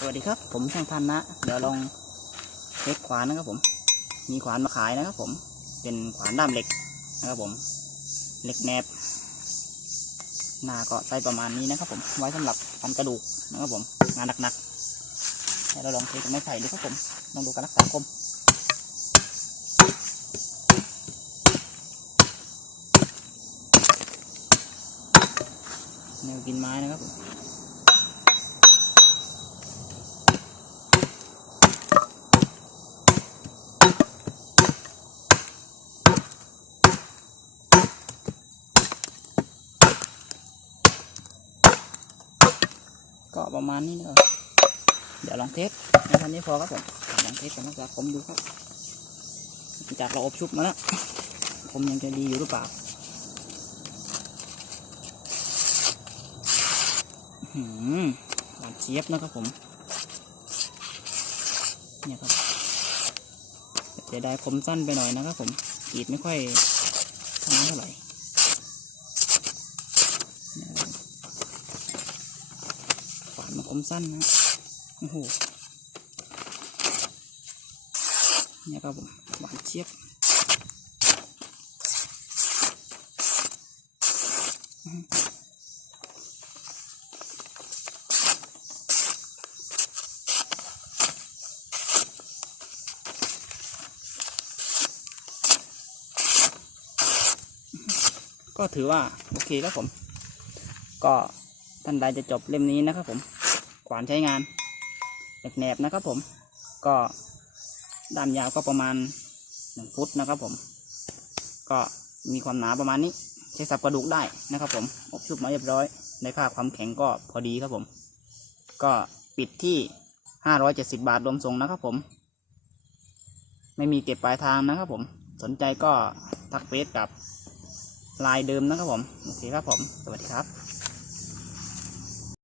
สวัสดีครับ ผมช่างพันนะ เดี๋ยวลองเทสขวานนะครับผม มีขวานมาขายนะครับผม เป็นขวานด้ามเหล็กนะครับผม เหล็กแนบ หน้าก็ไซส์ประมาณนี้นะครับผม ไว้สำหรับฟันกระดูกนะครับผม งานหนักๆเราลองเทสกับไม้ไผ่ดูครับผม ลองดูการรักษาคมแนวกินไม้นะครับผม ก็ประมาณนี้นะเดี๋ยวลองเทสในทันนี้พอครับผมลองเทสกันนะครับผมดูครับจากเราอบชุบมาแล้วผมยังจะดีอยู่หรือเปล่าหือหวานเจี๊ยบนะครับผม เนี่ยครับจะได้คมสั้นไปหน่อยนะครับผมกรีดไม่ค่อยทำงานเท่าไหร่เนี่ยครับ ขวา นมันคมสั้นนะโอ้โหเนี่ยครับผมหวานเจี๊ยบอื้อหือก็ถือว่า โอเคครับผม ก็ท่านใดจะจบเล่มนี้นะครับผม ขวานใช้งานแหนบๆนะครับผม ก็ด้ามยาวก็ประมาณหนึ่งฟุตนะครับผม ก็มีความหนาประมาณนี้ ใช้สับกระดูกได้นะครับผมอบชุบมาเรียบร้อย ในค่าความแข็งก็พอดีครับผม ก็ปิดที่ห้าร้อยเจ็ดสิบาทรวมส่งนะครับผม ไม่มีเก็บปลายทางนะครับผม สนใจก็ทักเฟซกับไลน์เดิมนะครับผม โอเคครับผม สวัสดีครับ